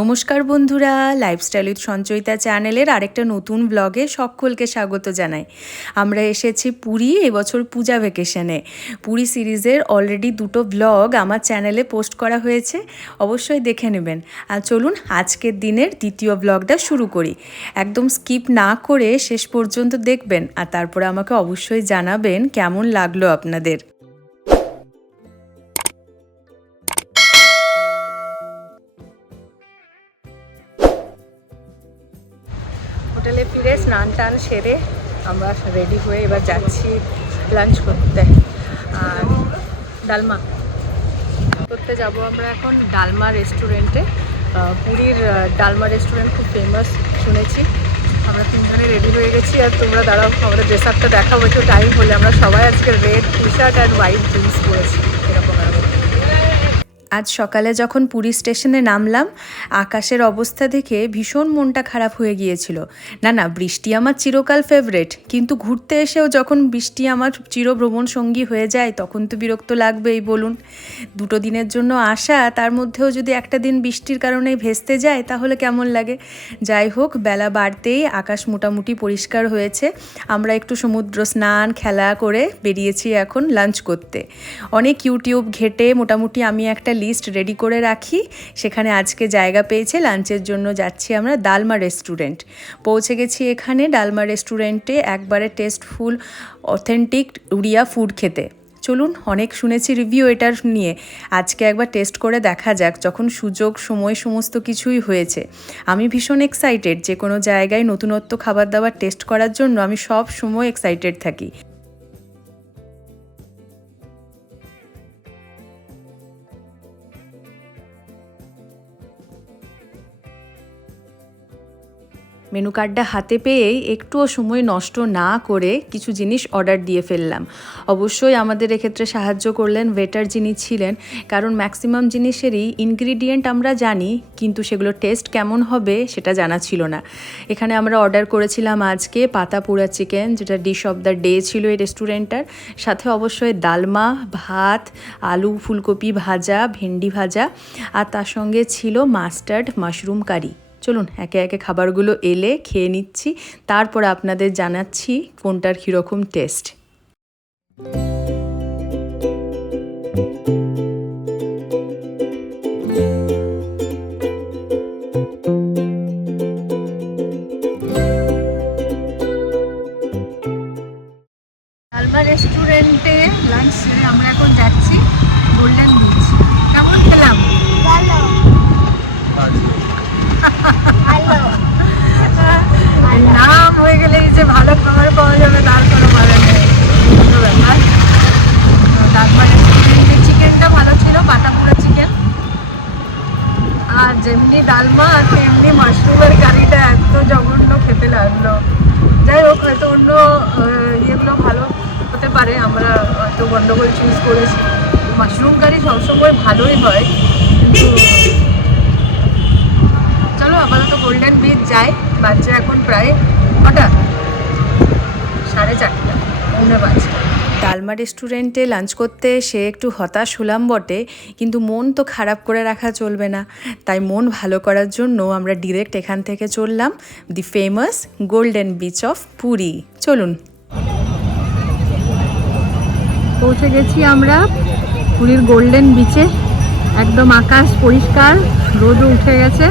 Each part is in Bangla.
নমস্কার বন্ধুরা লাইফস্টাইল উইথ সঞ্চয়িতা চ্যানেলের আরেকটা নতুন ব্লগে সকলকে স্বাগত জানাই। আমরা এসেছি পুরী, এবছর পূজা ভ্যাকেশনে পুরী সিরিজের অলরেডি দুটো ব্লগ আমার চ্যানেলে পোস্ট করা হয়েছে, অবশ্যই দেখে নেবেন। আর চলুন আজকের দিনের দ্বিতীয় ব্লগটা শুরু করি। একদম স্কিপ না করে শেষ পর্যন্ত দেখবেন, আর তারপরে আমাকে অবশ্যই জানাবেন কেমন লাগল আপনাদের। হোটেলে ফিরে স্নান টান সেরে আমরা রেডি হয়ে এবার যাচ্ছি লাঞ্চ করতে। আর ডালমা করতে যাব আমরা এখন ডালমা রেস্টুরেন্টে পুরীর ডালমা রেস্টুরেন্ট খুব ফেমাস শুনেছি। আমরা তিনজনে রেডি হয়ে গেছি আর তোমরা দাঁড়াও আমাদের ড্রেস আপটা দেখাবো, একটু টাইম হলে। আমরা সবাই আজকে red T shirt and white jeans পরেছি, এরকম আজ সকালে যখন পুরী স্টেশনে নামলাম, আকাশের অবস্থা দেখে ভীষণ মনটা খারাপ হয়ে গিয়েছিল। না না, বৃষ্টি আমার চিরকাল ফেভারেট কিন্তু ঘুরতে এসেও যখন বৃষ্টি আমার চিরভ্রমণ সঙ্গী হয়ে যায়, তখন তো বিরক্ত লাগবেই, বলুন। দুটো দিনের জন্য আসা, তার মধ্যেও যদি একটা দিন বৃষ্টির কারণে ভেস্তে যায়, তাহলে কেমন লাগে? যাই হোক, বেলা বাড়তেই আকাশ মোটামুটি পরিষ্কার হয়েছে। আমরা একটু সমুদ্র স্নান, খেলা করে বেরিয়েছি এখন লাঞ্চ করতে। অনেক ইউটিউব ঘেটে মোটামুটি আমি একটা লিস্ট রেডি করে রাখি। সেখানে আজকে জায়গা পেয়েছে লাঞ্চের জন্য যাচ্ছি আমরা ডালমা রেস্টুরেন্ট পৌঁছে গেছি এখানে ডালমা রেস্টুরেন্টে একবারে টেস্টফুল অথেন্টিক উড়িয়া ফুড খেতে। চলুন, অনেক শুনেছি রিভিউ এটার নিয়ে। আজকে একবার টেস্ট করে দেখা যাক, যখন সুযোগ, সময় সমস্ত কিছুই হয়েছে। আমি ভীষণ এক্সাইটেড যে কোনো জায়গায় নতুনত্ব খাবার দাবার টেস্ট করার জন্য আমি সব সময় এক্সাইটেড থাকি। মেনু কার্ডটা হাতে পেয়েই একটুও সময় নষ্ট না করে কিছু জিনিস অর্ডার দিয়ে ফেললাম। অবশ্যই আমাদের এক্ষেত্রে সাহায্য করলেন ওয়েটার যিনি ছিলেন, কারণ ম্যাক্সিমাম জিনিসেরই ইনগ্রিডিয়েন্ট আমরা জানি, কিন্তু সেগুলো টেস্ট কেমন হবে সেটা জানা ছিল না। এখানে আমরা অর্ডার করেছিলাম আজকে পাতা পোড়া চিকেন যেটা ডিশ অফ দ্য ডে ছিল এই রেস্টুরেন্টটার সাথে অবশ্যই ডালমা ভাত, আলু, ফুলকপি ভাজা, ভেন্ডি ভাজা, আর তার সঙ্গে ছিল মাস্টার্ড মাশরুম কারি চলুন একে একে খাবারগুলো এলে খেয়ে নিচ্ছি। তারপর আপনাদের জানাচ্ছি কোনটার কীরকম টেস্ট। নাম হয়ে গেলে যে ভালো খাবার পাওয়া যাবে, তার কোনো মানে নেই। ব্যাপার। তারপরে চিকেনটা ভালো ছিল পাতাপুরা চিকেন। আর যেমনি ডালমা আর তেমনি মাশরুমের কারিটা এত জঘন্য খেতে লাগল। যাই হোক, হয়তো অন্য ইয়েগুলো ভালো হতে পারে, আমরা হয়তো গন্ডগোল চুজ করেছি। মাশরুম কারি সবসময় ভালোই হয়, কিন্তু চলো আপাতত গোল্ডেন বিচ যাই বাচ্চা এখন প্রায় কটা সাড়ে চারটা পৌনে পাঁচটা ডালমা রেস্টুরেন্টে লাঞ্চ করতে সে একটু হতাশ হলাম বটে কিন্তু মন তো খারাপ করে রাখা চলবে না। তাই মন ভালো করার জন্য আমরা ডিরেক্ট এখান থেকে চললাম the famous golden beach of Puri চলুন। পৌঁছে গেছি আমরা পুরীর গোল্ডেন বিচে একদম আকাশ পরিষ্কার রোদও উঠে গেছে।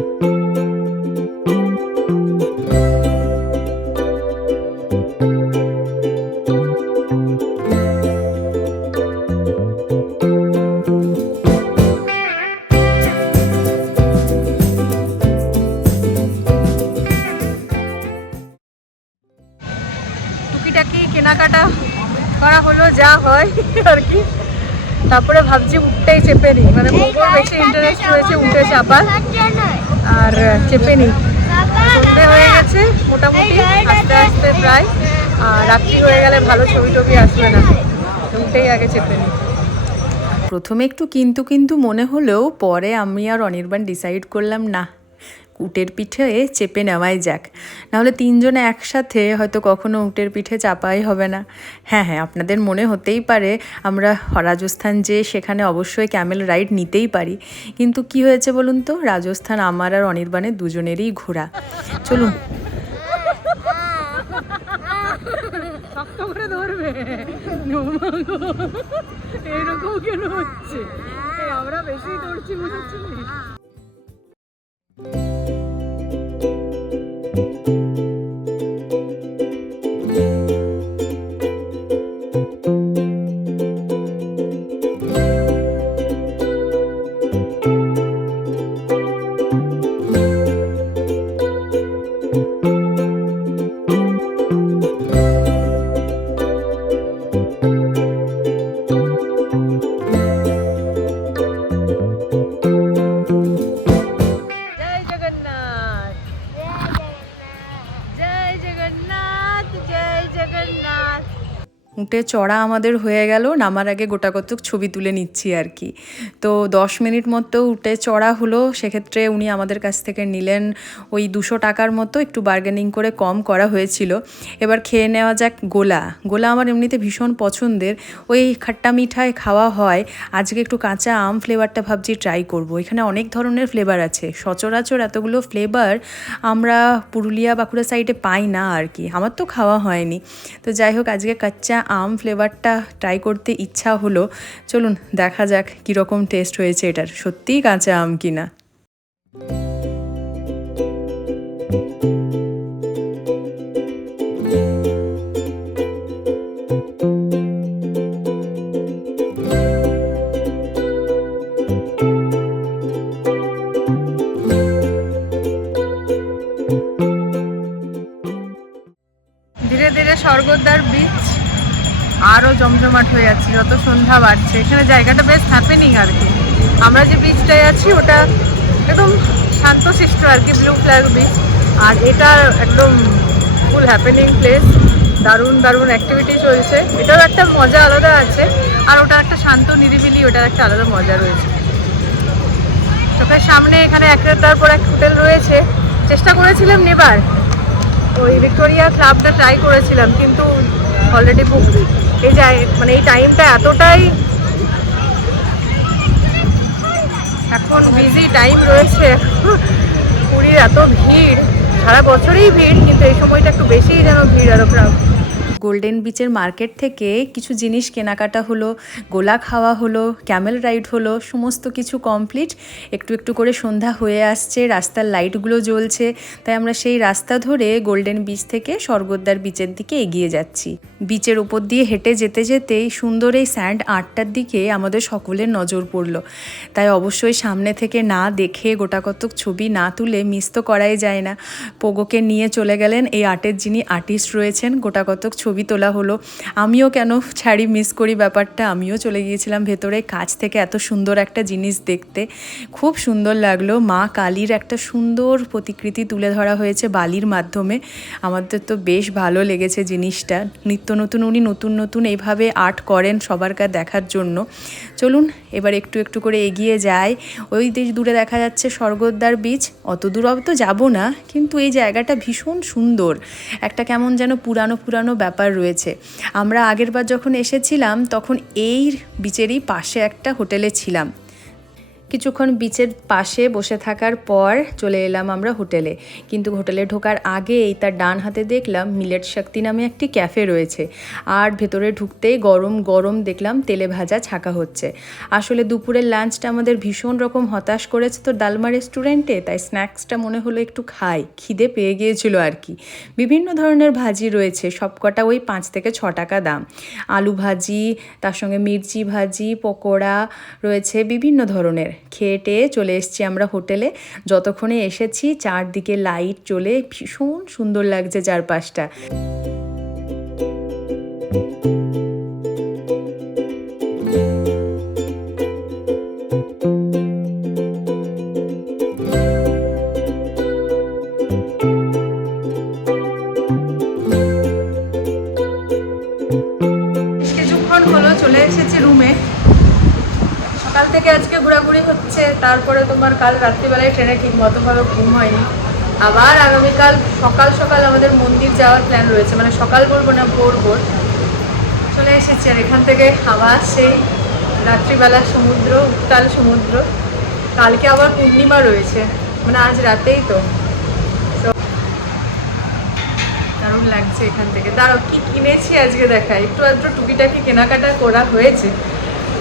টুকিটাকি উঠতেই চেপে নিই মানে মোমোর বেশি ইন্টারেস্ট হয়েছে উঠে চাপার। আর চেপে নিই সন্ধে হয়ে গেছে মোটামুটি আস্তে আস্তে প্রায়। আর রাত্রি হয়ে গেলে ভালো ছবি টবি আসবে না। উঠেই আগে চেপে নিই প্রথমে একটু কিন্তু কিন্তু মনে হলেও পরে আমি আর অনির্বাণ ডিসাইড করলাম না উটের পিঠে চেপে নেওয়াই যাক। নাহলে তিনজনে একসাথে হয়তো কখনো উটের পিঠে চাপাই হবে না। হ্যাঁ হ্যাঁ আপনাদের মনে হতেই পারে আমরা রাজস্থান যে সেখানে অবশ্যই ক্যামেল রাইড নিতেই পারি। কিন্তু কি হয়েছে বলুন তো? রাজস্থান আমার আর অনির্বাণের দুজনেরই ঘোরা চলুন। এরকম কেন হচ্ছে? আমরা বেশি দৌড়ছি হচ্ছে Música উঠে চড়া আমাদের হয়ে গেল, নামার আগে গোটা কতক ছবি তুলে নিচ্ছি আর কি। তো দশ মিনিট মতো উঠে চড়া হলো, সেক্ষেত্রে উনি আমাদের কাছ থেকে নিলেন ওই দুশো টাকার মতো, একটু বার্গেনিং করে কম করা হয়েছিল। এবার খেয়ে নেওয়া যাক গোলা। গোলা আমার এমনিতে ভীষণ পছন্দের। ওই খাট্টা মিঠাই খাওয়া হয়, আজকে একটু কাঁচা আম ফ্লেভারটা ভাবছি ট্রাই করব। এখানে অনেক ধরনের ফ্লেভার আছে। সচরাচর এতগুলো ফ্লেভার আমরা পুরুলিয়া বাঁকুড়া সাইডে পাই না আর কি। আমার তো খাওয়া হয়নি। তো যাই হোক, আজকে কাচ্চা আম ফ্লেভারটা ট্রাই করতে ইচ্ছা হলো, চলুন দেখা যাক কীরকম টেস্ট হয়েছে এটার। সত্যিই কাঁচা আম কিনা? জমজমাট হয়ে যাচ্ছে, যত সন্ধ্যা বাড়ছে। এখানে জায়গাটা বেশ হ্যাপেনিং আর কি। আমরা যে বিচটায় আছি, ওটা একদম শান্তশিষ্ট আর কি ব্লু ফ্ল্যাগ বিচ আর এটা একদম ফুল হ্যাপেনিং প্লেস দারুণ দারুণ অ্যাক্টিভিটি চলছে। এটাও একটা মজা আলাদা আছে। আর ওটা একটা শান্ত, নিরিবিলি, ওটার একটা আলাদা মজা রয়েছে। চোখের সামনে এখানে একটার পর এক হোটেল রয়েছে। চেষ্টা করেছিলাম নেবার। ওই ভিক্টোরিয়া ক্লাবটা ট্রাই করেছিলাম, কিন্তু অলরেডি বুক এই মানে এই টাইমটা এতটাই এখন বিজি টাইম রয়েছে। পুরীর এত ভিড়, সারা বছরেই ভিড়, কিন্তু এই সময়টা একটু বেশিই যেন ভিড় আরও গোল্ডেন বিচের মার্কেট থেকে কিছু জিনিস কেনাকাটা হলো, গোলা খাওয়া হলো ক্যামেল রাইড হলো, সমস্ত কিছু কমপ্লিট একটু একটু করে সন্ধ্যা হয়ে আসছে, রাস্তার লাইটগুলো জ্বলছে, তাই আমরা সেই রাস্তা ধরে গোল্ডেন বিচ থেকে স্বর্গদ্বার বিচের দিকে এগিয়ে যাচ্ছি। বিচের উপর দিয়ে হেঁটে যেতে যেতেই সুন্দর এই স্যান্ড আটটার দিকে আমাদের সকলের নজর পড়ল। তাই অবশ্যই সামনে থেকে না দেখে গোটা কতক ছবি না তুলে মিস তো করাই যায় না। পোগোকে নিয়ে চলে গেলেন এই আর্টের যিনি আর্টিস্ট রয়েছেন, গোটা কতক ছবি তোলা হলো। আমিও কেন ছাড়ি মিস করি ব্যাপারটা? আমিও চলে গিয়েছিলাম ভেতরে। কাছ থেকে এত সুন্দর একটা জিনিস দেখতে। খুব সুন্দর লাগল। মা কালীর একটা সুন্দর প্রতিকৃতি তুলে ধরা হয়েছে বালির মাধ্যমে। আমাদের তো বেশ ভালো লেগেছে জিনিসটা। নিত্য নতুন, উনি নতুন নতুন এইভাবে আর্ট করেন সবার কাছে দেখার জন্য। চলুন, এবার একটু একটু করে এগিয়ে যায় ওই দেশ দূরে দেখা যাচ্ছে স্বর্গদ্বার বীচ অত দূর তো যাব না, কিন্তু এই জায়গাটা ভীষণ সুন্দর। একটা কেমন যেন পুরানো পুরানো ব্যাপার। রয়েছে। আমরা আগেরবার যখন এসেছিলাম তখন এই বিচেরই পাশে একটা হোটেলে ছিলাম। কিছুক্ষণ বিচের পাশে বসে থাকার পর চলে এলাম আমরা হোটেলে। কিন্তু হোটেলে ঢোকার আগেই তার ডান হাতে দেখলাম মিলেট শক্তি নামে একটি ক্যাফে রয়েছে। আর ভেতরে ঢুকতেই গরম গরম দেখলাম তেলে ভাজা ছাকা হচ্ছে। আসলে দুপুরের লাঞ্চটা আমাদের ভীষণ রকম হতাশ করেছে তো ডালমা রেস্টুরেন্টে তাই স্ন্যাক্সটা মনে হলো একটু খাই। খিদে পেয়ে গিয়েছিল আর কি। বিভিন্ন ধরনের ভাজি রয়েছে, সবকটা ওই পাঁচ থেকে ছ টাকা দাম। আলু ভাজি, তার সঙ্গে মির্চি ভাজি, পকোড়া রয়েছে, বিভিন্ন ধরনের। খেয়ে টেয়ে চলে এসেছি আমরা হোটেলে। যতক্ষণে এসেছি, চারদিকে লাইট চলে ভীষণ সুন্দর লাগছে চারপাশটা। চলে এসেছি রুমে। কাল থেকে আজকে ঘোরাঘুরি হচ্ছে, তারপরে তোমার কাল রাত্রিবেলায় ট্রেনে ঠিক মতোভাবে ঘুম হয়নি। আবার আগামীকাল সকাল সকাল আমাদের মন্দির যাওয়ার প্ল্যান রয়েছে মানে সকাল বলব না ভোর ভোর। চলে এসেছি আর এখান থেকে আবার সেই রাত্রিবেলা সমুদ্র, উত্তাল সমুদ্র। কালকে আবার পূর্ণিমা রয়েছে মানে আজ রাতেই তো। দারুণ লাগছে এখান থেকে। দাঁড়াও, কি কিনেছি আজকে দেখাই? একটু আধটু টুকিটাকি কেনাকাটা করা হয়েছে।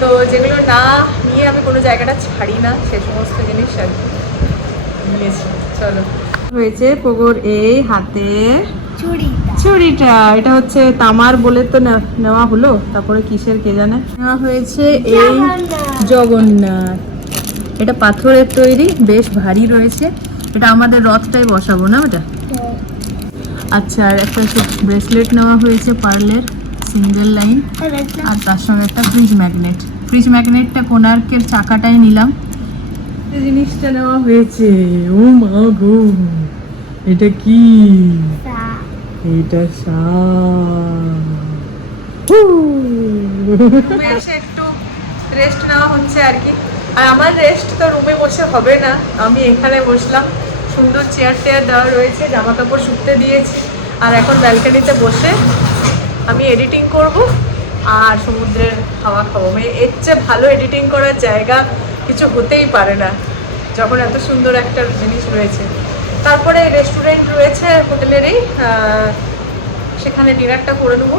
তো যেগুলো না নিয়ে আমি কোনো জায়গাটা ছাড়ি না সে সমস্ত জিনিস আর নিয়েছি চলো। হয়েছে পুকুর এই হাতে চুড়িটা। ছুরিটা এটা হচ্ছে তামার বলে তো নেওয়া হলো তারপরে কিসের কে জানে? নেওয়া হয়েছে এই জগন্নাথ। এটা পাথরের তৈরি বেশ ভারী রয়েছে। এটা আমাদের রথটাই বসাবো না ওটা? আচ্ছা আর একটা ব্রেসলেট নেওয়া হয়েছে পার্লের সিঙ্গেল লাইন। আর তার সঙ্গে একটা ফ্রিজ ম্যাগনেট। ফ্রিজ ম্যাগনেটটা কোনার্কের চাকাটাই নিলাম। এই জিনিসটা নেওয়া হয়েছে। ও মা গো এটা কি? এটা রুমে এসে একটু রেস্ট নেওয়া হচ্ছে আর কি। আর আমার রেস্ট তো রুমে বসে হবে না। আমি এখানে বসলাম। সুন্দর চেয়ার টেয়ার দেওয়া রয়েছে জামা কাপড় শুকতে দিয়েছি। আর এখন ব্যালকানিতে বসে আমি এডিটিং করব। আর সমুদ্রের হাওয়া খাব। মানে এর চেয়ে ভালো এডিটিং করার জায়গা কিছু হতেই পারে না, যখন এত সুন্দর একটা জিনিস রয়েছে। তারপরে রেস্টুরেন্ট রয়েছে হোটেলেরই সেখানে ডিনারটা করে নেব।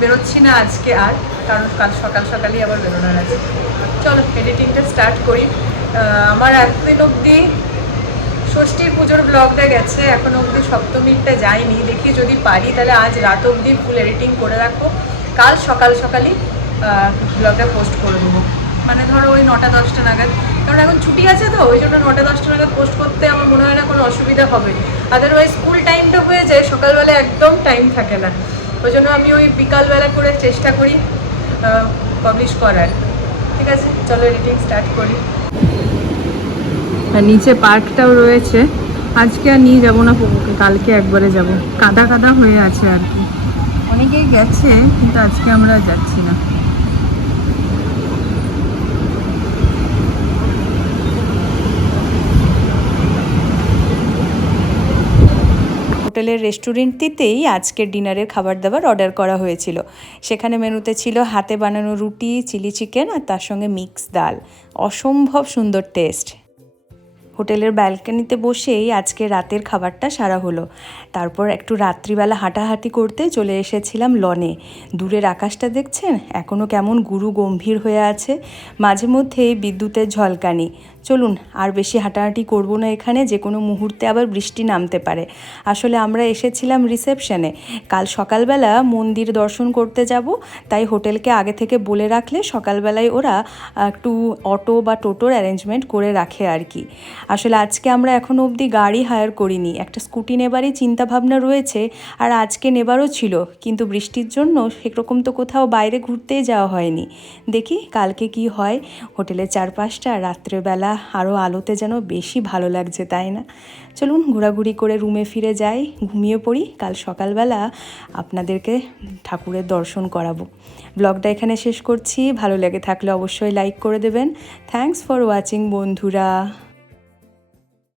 বেরোচ্ছি না আজকে আর, কারণ কাল সকাল সকালই আবার বেরোনোর আছে। চলো এডিটিংটা স্টার্ট করি। আমার এতদিন অবধি ষষ্ঠীর পুজোর ব্লগটা গেছে, এখনও অবধি সপ্তমীরটা যায়নি। দেখি যদি পারি, তাহলে আজ রাত অবধি ফুল এডিটিং করে রাখব। কাল সকাল সকালই ব্লগটা পোস্ট করে দেবো। মানে ধরো ওই নটা, দশটা নাগাদ। কারণ এখন ছুটি আছে তো, ওই জন্য নটা, দশটা নাগাদ পোস্ট করতে আমার মনে হয় না কোনো অসুবিধা হবে। আদারওয়াইজ স্কুল টাইমটা হয়ে যায়, সকালবেলা একদম টাইম থাকে না। ওই জন্য আমি ওই বিকালবেলা করে চেষ্টা করি পাবলিশ করার। ঠিক আছে? চলো এডিটিং স্টার্ট করি। নিচে পার্কটাও রয়েছে। আজকে আর নিয়ে যাব না পুকুরকে কালকে একবারে যাব। কাদা কাদা হয়ে আছে আর কি। অনেকেই গেছে, কিন্তু আজকে আমরা যাচ্ছি না। হোটেলের রেস্টুরেন্টটিতেই আজকের ডিনারের খাবার দাবার অর্ডার করা হয়েছিল। সেখানে মেনুতে ছিল হাতে বানানো রুটি, চিলি চিকেন আর তার সঙ্গে মিক্স ডাল। অসম্ভব সুন্দর টেস্ট। হোটেলের ব্যালকনিতে বসেই আজকে রাতের খাবারটা সারা হলো। তারপর একটু রাত্রিবেলা হাঁটাহাঁটি করতে চলে এসেছিলাম লনে। দূরের আকাশটা দেখছেন? এখনও কেমন গুরু গম্ভীর হয়ে আছে। মাঝে মধ্যেই বিদ্যুতের ঝলকানি। চলুন, আর বেশি হাঁটাহাঁটি করব না এখানে, যে কোনো মুহূর্তে আবার বৃষ্টি নামতে পারে। আসলে আমরা এসেছিলাম রিসেপশনে। কাল সকালবেলা মন্দির দর্শন করতে যাব, তাই হোটেলকে আগে থেকে বলে রাখলে সকালবেলায় ওরা একটু অটো বা টোটোর অ্যারেঞ্জমেন্ট করে রাখে আর কি। আসলে আজকে আমরা এখনও অবধি গাড়ি হায়ার করিনি। একটা স্কুটি নেবারই চিন্তা ভাবনা রয়েছে আর আজকে নেবারও ছিল। কিন্তু বৃষ্টির জন্য সেরকম তো কোথাও বাইরে ঘুরতেই যাওয়া হয়নি। দেখি কালকে কি হয়। হোটেলের চারপাশটা রাত্রেবেলা আরও আলোতে যেন বেশি ভালো লাগছে, তাই না? চলুন ঘোরাঘুরি করে রুমে ফিরে যাই। ঘুমিয়ে পড়ি। কাল সকালবেলা আপনাদেরকে ঠাকুরের দর্শন করাবো। ব্লগটা এখানে শেষ করছি। ভালো লেগে থাকলে অবশ্যই লাইক করে দেবেন। থ্যাঙ্কস ফর ওয়াচিং বন্ধুরা।